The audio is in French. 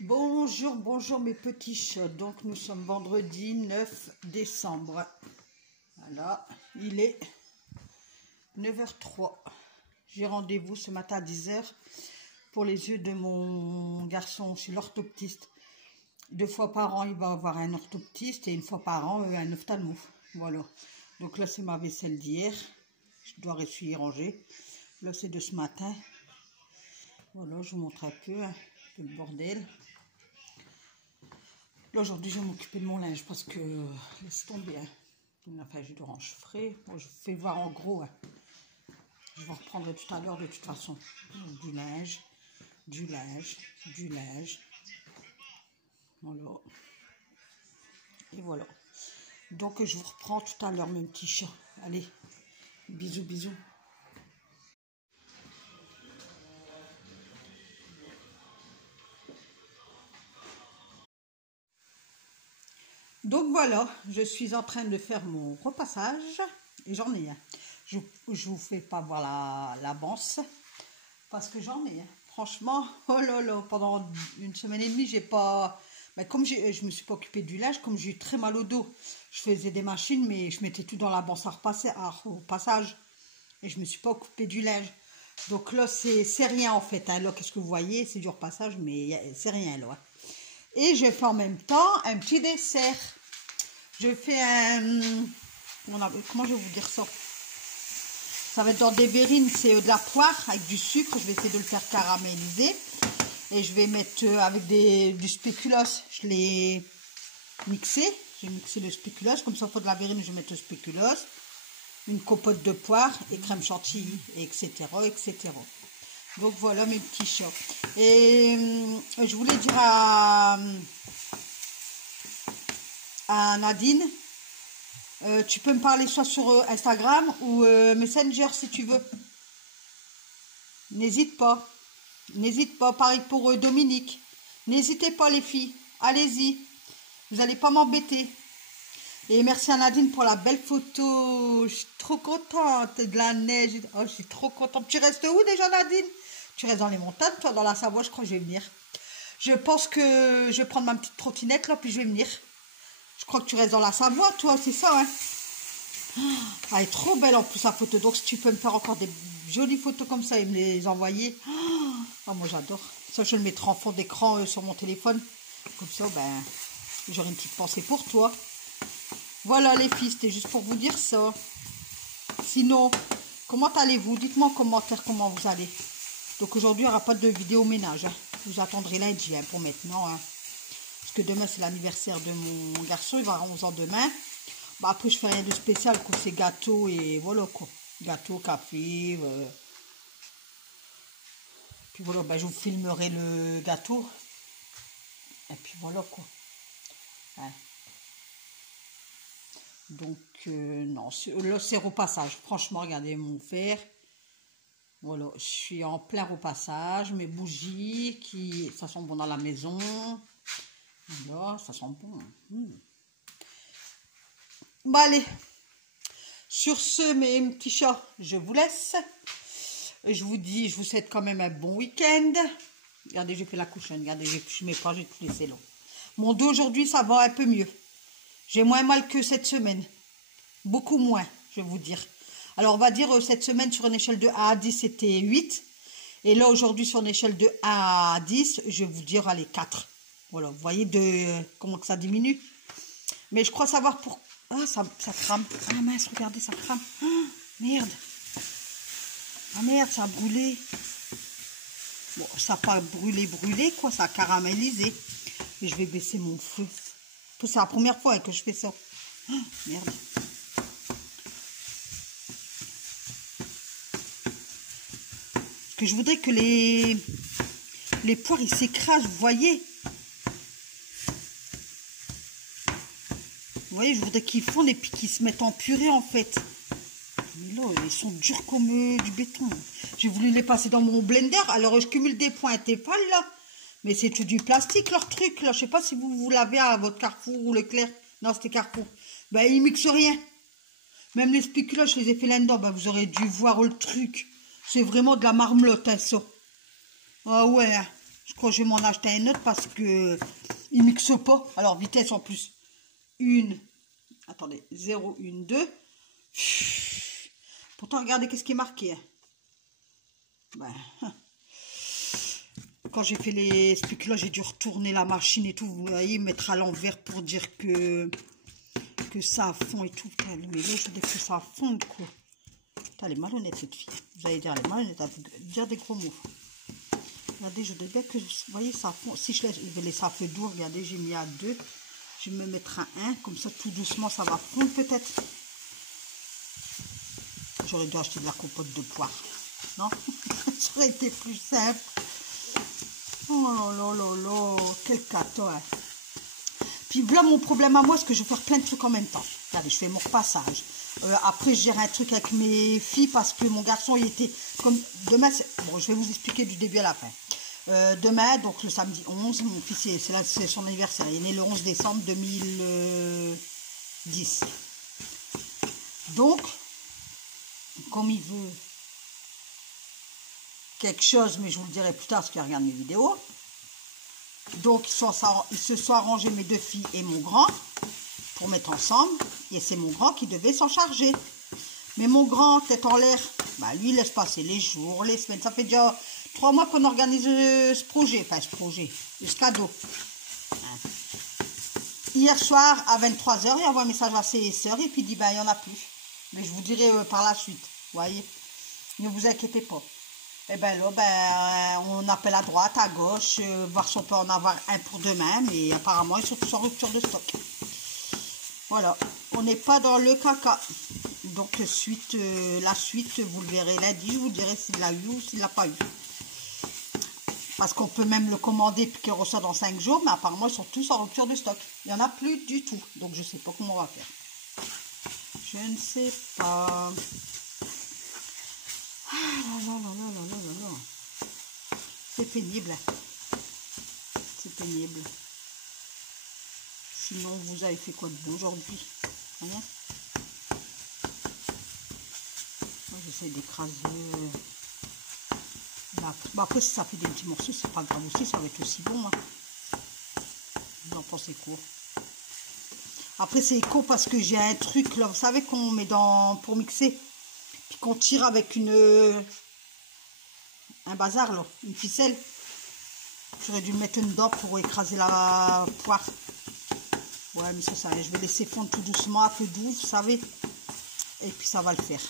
Bonjour, bonjour mes petits chats. Donc nous sommes vendredi 9 décembre. Voilà, il est 9h03. J'ai rendez-vous ce matin à 10h pour les yeux de mon garçon chez l'orthoptiste. 2 fois par an, il va avoir un orthoptiste et 1 fois par an, un ophtalmo. Voilà. Donc là, c'est ma vaisselle d'hier. Je dois essuyer, ranger. Là, c'est de ce matin. Voilà, je vous montre un peu le bordel. Là, aujourd'hui, je vais m'occuper de mon linge parce que, laisse tomber, hein. Enfin, j'ai d'orange frais. Bon, je fais voir en gros. Hein. Je vous reprendrai tout à l'heure de toute façon. Du linge, du linge, du linge. Voilà. Et voilà. Donc, je vous reprends tout à l'heure, mes petits chats. Allez, bisous, bisous. Donc voilà, je suis en train de faire mon repassage et j'en ai un. Je vous fais pas voir la banse parce que j'en ai un. Franchement, oh là là, pendant 1 semaine et demie, j'ai pas... Ben, comme je me suis pas occupée du linge, comme j'ai eu très mal au dos, je faisais des machines, mais je mettais tout dans la banse à repassage et je me suis pas occupée du linge. Donc là, c'est rien en fait. Hein. Là, qu'est-ce que vous voyez? C'est du repassage, mais c'est rien là. Et je fais en même temps un petit dessert. Je fais un... Comment je vais vous dire ça? Ça va être dans des verrines, c'est de la poire avec du sucre. Je vais essayer de le faire caraméliser. Et je vais mettre avec du spéculoos. Je l'ai mixé. J'ai mixé le spéculoos. Comme ça, il faut de la verrine, je vais mettre le spéculoos. Une compote de poire et crème chantilly, etc., etc. Donc voilà mes petits chats. Et je voulais dire à Nadine, tu peux me parler soit sur Instagram ou Messenger si tu veux. N'hésite pas. N'hésite pas. Pareil pour Dominique. N'hésitez pas les filles. Allez-y. Vous n'allez pas m'embêter. Et merci à Nadine pour la belle photo. Je suis trop contente de la neige. Oh, je suis trop contente. Tu restes où déjà Nadine? Tu restes dans les montagnes, toi, dans la Savoie, je crois que je vais venir. Je pense que je vais prendre ma petite trottinette, là, puis je vais venir. Je crois que tu restes dans la Savoie, toi, c'est ça, hein? Elle est trop belle, en plus, la photo. Donc, si tu peux me faire encore des jolies photos comme ça et me les envoyer. Oh, moi, j'adore. Ça, je le mettrai en fond d'écran sur mon téléphone. Comme ça, ben, j'aurai une petite pensée pour toi. Voilà, les filles, c'était juste pour vous dire ça. Sinon, comment allez-vous? Dites-moi en commentaire comment vous allez. Donc aujourd'hui, il n'y aura pas de vidéo ménage. Hein. Vous attendrez lundi hein, pour maintenant. Hein. Parce que demain, c'est l'anniversaire de mon garçon. Il va avoir 11 ans demain. Bah, après, je fais rien de spécial. C'est gâteau et voilà quoi. Gâteau, café. Puis voilà, bah, je vous filmerai le gâteau. Et puis voilà quoi. Hein. Donc, non. Là, c'est repassage. Franchement, regardez mon fer. Voilà, je suis en plein repassage, mes bougies, ça sent bon dans la maison. Voilà, ça sent bon. Bon, allez, sur ce, mes petits chats, je vous laisse. Je vous dis, je vous souhaite quand même un bon week-end. Regardez, j'ai fait la couche, regardez, je mets pas, j'ai tout laissé là. Mon dos aujourd'hui, ça va un peu mieux. J'ai moins mal que cette semaine. Beaucoup moins, je vais vous dire. Alors, on va dire cette semaine, sur une échelle de 1 à 10, c'était 8. Et là, aujourd'hui, sur une échelle de 1 à 10, je vais vous dire, allez, 4. Voilà, vous voyez comment que ça diminue. Mais je crois savoir pour... Ah, ça crame. Ah mince, regardez, ça crame. Ah, merde. Ah merde, ça a brûlé. Bon, ça n'a pas brûlé, quoi. Ça a caramélisé. Et je vais baisser mon feu. C'est la première fois que je fais ça. Ah, merde. Que je voudrais que les poires ils s'écrasent, vous voyez. Vous voyez, je voudrais qu'ils fondent et puis qu'ils se mettent en purée en fait. Mais là, ils sont durs comme du béton. J'ai voulu les passer dans mon blender, alors je cumule des points Tefal là. Mais c'est tout du plastique leur truc là. Je sais pas si vous l'avez à votre Carrefour ou Leclerc. Non, c'était Carrefour. Ben, ils mixent rien. Même les spéculoos, je les ai fait là-dedans. Ben, vous aurez dû voir le truc. C'est vraiment de la marmelote, hein, ça. Ah ouais. Je crois que je vais m'en acheter un autre parce que il mixe pas. Alors, vitesse en plus. 1. Attendez. 0, 1, 2. Pourtant, regardez qu'est-ce qui est marqué. Ben, quand j'ai fait les spéculoos, j'ai dû retourner la machine et tout. Vous voyez, mettre à l'envers pour dire que ça fond et tout. Putain, mais là, je dis que ça fond, quoi. Putain, elle est malhonnête, cette fille. Vous allez dire, elle est malhonnête, à dire des gros mots. Regardez, je dis bien que, vous voyez, ça fond. Si je vais laisser à feu doux, regardez, j'ai mis à 2. Je vais me mettre à 1. Comme ça, tout doucement, ça va fondre peut-être. J'aurais dû acheter de la compote de poire. Non? Ça aurait été plus simple. Oh là là là là. Quel cato, hein. Puis voilà mon problème à moi, c'est que je vais faire plein de trucs en même temps. Regardez, je fais mon repassage. Après, je gère un truc avec mes filles parce que mon garçon, il était comme... Demain, bon, je vais vous expliquer du début à la fin. Demain, donc le samedi 11, mon fils, c'est son anniversaire. Il est né le 11 décembre 2010. Donc, comme il veut quelque chose, mais je vous le dirai plus tard parce qu'il regarde mes vidéos. Donc, ils se sont arrangés, mes deux filles et mon grand, pour mettre ensemble. Et c'est mon grand qui devait s'en charger. Mais mon grand, tête en l'air, bah, lui, il laisse passer les jours, les semaines. Ça fait déjà 3 mois qu'on organise ce projet, ce cadeau. Hein. Hier soir, à 23 h, il envoie un message à ses sœurs et puis il dit, ben, il n'y en a plus. Mais je vous dirai par la suite, vous voyez. Ne vous inquiétez pas. Et bien là, on appelle à droite, à gauche, voir si on peut en avoir un pour demain, mais apparemment, ils sont tous en rupture de stock. Voilà, on n'est pas dans le caca. Donc, la suite, vous le verrez lundi, je vous dirai s'il l'a eu ou s'il ne l'a pas eu. Parce qu'on peut même le commander puis qu'il reçoit dans 5 jours, mais apparemment, ils sont tous en rupture de stock. Il n'y en a plus du tout, donc je ne sais pas comment on va faire. Je ne sais pas... Ah là là là là là là là. C'est pénible. C'est pénible. Sinon, vous avez fait quoi de beau aujourd'hui? Hein? Moi, j'essaie d'écraser. Bah, après, si ça fait des petits morceaux, c'est pas grave aussi. Ça va être aussi bon. Hein. Vous en pensez quoi? Après, c'est éco parce que j'ai un truc là. Vous savez qu'on met pour mixer. Puis qu'on tire avec un bazar là, une ficelle. J'aurais dû mettre une dent pour écraser la poire. Ouais, mais ça, je vais laisser fondre tout doucement, un peu doux, vous savez. Et puis ça va le faire.